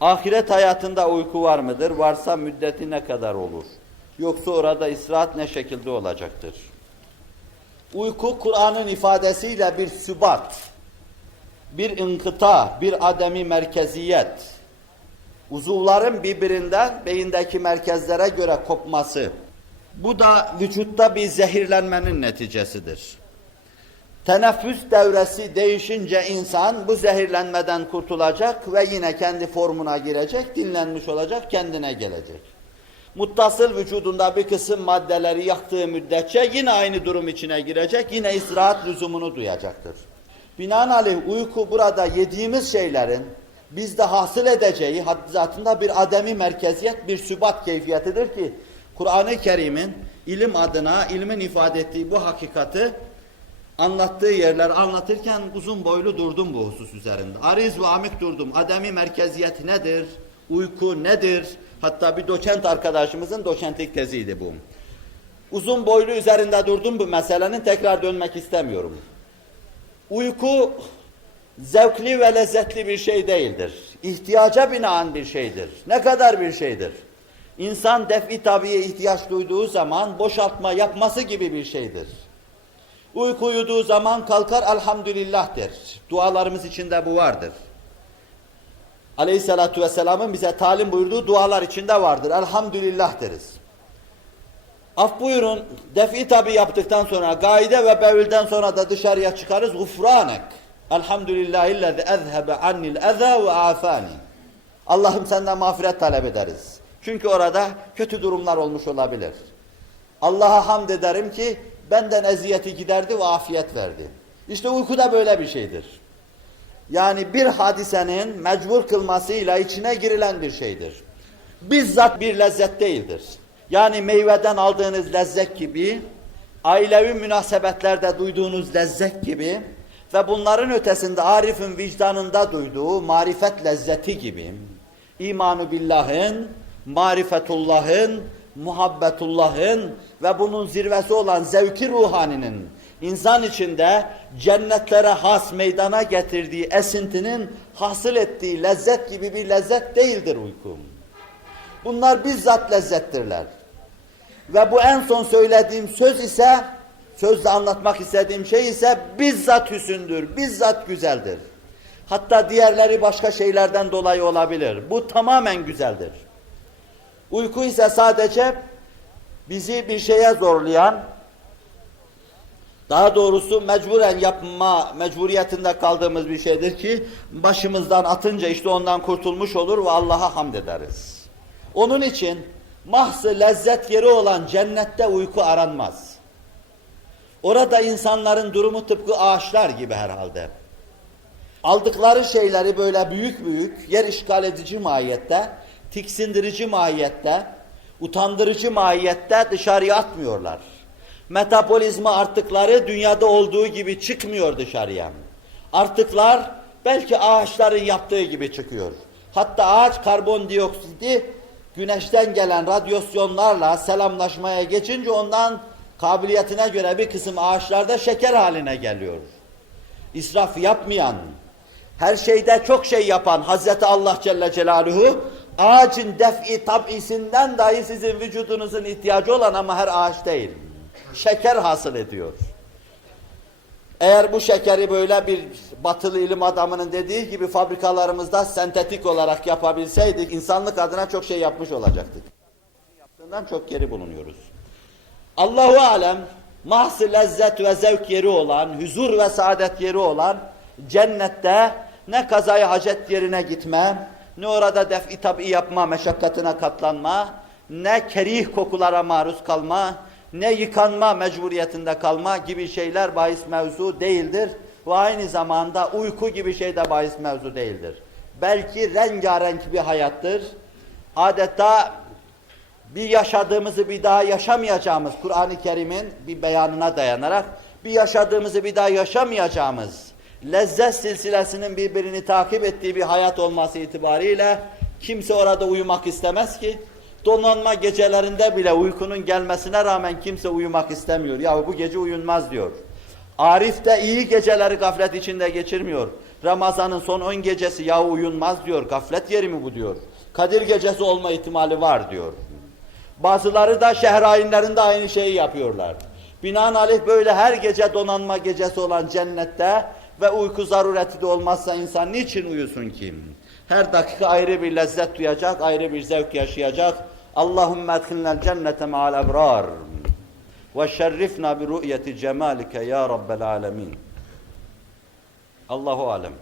Ahiret hayatında uyku var mıdır? Varsa müddeti ne kadar olur? Yoksa orada istirahat ne şekilde olacaktır? Uyku Kur'an'ın ifadesiyle bir sübat, bir inkıta, bir ademi merkeziyet, uzuvların birbirinden beyindeki merkezlere göre kopması. Bu da vücutta bir zehirlenmenin neticesidir. Teneffüs devresi değişince insan bu zehirlenmeden kurtulacak ve yine kendi formuna girecek, dinlenmiş olacak, kendine gelecek. Muttasıl vücudunda bir kısım maddeleri yaktığı müddetçe yine aynı durum içine girecek, yine istirahat lüzumunu duyacaktır. Binaenaleyh uyku burada yediğimiz şeylerin bizde hasıl edeceği zatında bir ademi merkeziyet, bir sübat keyfiyetidir ki Kur'an-ı Kerim'in ilim adına, ilmin ifade ettiği bu hakikati anlattığı yerler anlatırken uzun boylu durdum bu husus üzerinde. Ariz ve amik durdum. Ademi merkeziyet nedir? Uyku nedir? Hatta bir doçent arkadaşımızın doçentlik teziydi bu. Uzun boylu üzerinde durdum bu meselenin tekrar dönmek istemiyorum. Uyku zevkli ve lezzetli bir şey değildir. İhtiyaca binaen bir şeydir. Ne kadar bir şeydir? İnsan defi tabiye ihtiyaç duyduğu zaman boşaltma yapması gibi bir şeydir. Uyku uyuduğu zaman kalkar elhamdülillah der. Dualarımız içinde bu vardır. Aleyhissalatu vesselamın bize talim buyurduğu dualar içinde vardır. Elhamdülillah deriz. Af buyurun, defi tabi yaptıktan sonra, gaide ve bevülden sonra da dışarıya çıkarız. Gufranek. Elhamdülillahillezî ezhebe annil eza ve afani. Allah'ım senden mağfiret talep ederiz. Çünkü orada kötü durumlar olmuş olabilir. Allah'a hamd ederim ki benden eziyeti giderdi ve afiyet verdi. İşte uyku da böyle bir şeydir. Yani bir hadisenin mecbur kılmasıyla içine girilen bir şeydir. Bizzat bir lezzet değildir. Yani meyveden aldığınız lezzet gibi, ailevi münasebetlerde duyduğunuz lezzet gibi ve bunların ötesinde Arif'in vicdanında duyduğu marifet lezzeti gibi, imanı billahın, marifetullahın, muhabbetullahın ve bunun zirvesi olan zevki ruhaninin insan içinde cennetlere has meydana getirdiği esintinin hasıl ettiği lezzet gibi bir lezzet değildir uyku. Bunlar bizzat lezzettirler. Ve bu en son söylediğim söz ise, sözle anlatmak istediğim şey ise bizzat hüsündür, bizzat güzeldir. Hatta diğerleri başka şeylerden dolayı olabilir. Bu tamamen güzeldir. Uyku ise sadece bizi bir şeye zorlayan, daha doğrusu mecburen yapma mecburiyetinde kaldığımız bir şeydir ki başımızdan atınca işte ondan kurtulmuş olur ve Allah'a hamd ederiz. Onun için mahzı lezzet yeri olan cennette uyku aranmaz. Orada insanların durumu tıpkı ağaçlar gibi herhalde. Aldıkları şeyleri böyle büyük büyük yer işgal edici mahiyette, tiksindirici mahiyette, utandırıcı mahiyette dışarıya atmıyorlar. Metabolizma arttıkları dünyada olduğu gibi çıkmıyor dışarıya. Artıklar belki ağaçların yaptığı gibi çıkıyor. Hatta ağaç karbondioksidi güneşten gelen radyasyonlarla selamlaşmaya geçince ondan kabiliyetine göre bir kısım ağaçlarda şeker haline geliyor. İsraf yapmayan, her şeyde çok şey yapan Hazreti Allah Celle Celaluhu ağacın def'i tab'isinden dahi sizin vücudunuzun ihtiyacı olan ama her ağaç değil. Şeker hasıl ediyor. Eğer bu şekeri böyle bir batılı ilim adamının dediği gibi fabrikalarımızda sentetik olarak yapabilseydik insanlık adına çok şey yapmış olacaktık. Yaptığından çok geri bulunuyoruz. Allahu alem mahsı lezzet ve zevk yeri olan, huzur ve saadet yeri olan cennette ne kazayı hacet yerine gitme, ne orada def-i tabi yapma, meşakkatine katlanma, ne kerih kokulara maruz kalma, ne yıkanma mecburiyetinde kalma gibi şeyler bahis mevzu değildir. Ve aynı zamanda uyku gibi şey de bahis mevzu değildir. Belki rengarenk bir hayattır. Adeta bir yaşadığımızı bir daha yaşamayacağımız Kur'an-ı Kerim'in bir beyanına dayanarak bir yaşadığımızı bir daha yaşamayacağımız lezzet silsilesinin birbirini takip ettiği bir hayat olması itibariyle kimse orada uyumak istemez ki donanma gecelerinde bile uykunun gelmesine rağmen kimse uyumak istemiyor. Yahu bu gece uyunmaz diyor. Arif de iyi geceleri gaflet içinde geçirmiyor. Ramazan'ın son 10 gecesi ya uyunmaz diyor. Gaflet yeri mi bu diyor. Kadir gecesi olma ihtimali var diyor. Bazıları da şehir ayinlerinde aynı şeyi yapıyorlar. Binaenaleyh böyle her gece donanma gecesi olan cennette ve uyku zarureti de olmazsa insan niçin uyusun ki? Her dakika ayrı bir lezzet duyacak, ayrı bir zevk yaşayacak. Allahümme edhilnel cennete ma'al ebrar. Ve şerrifna bi ru'yeti cemalike ya Rabbel alemin. Allahu alem.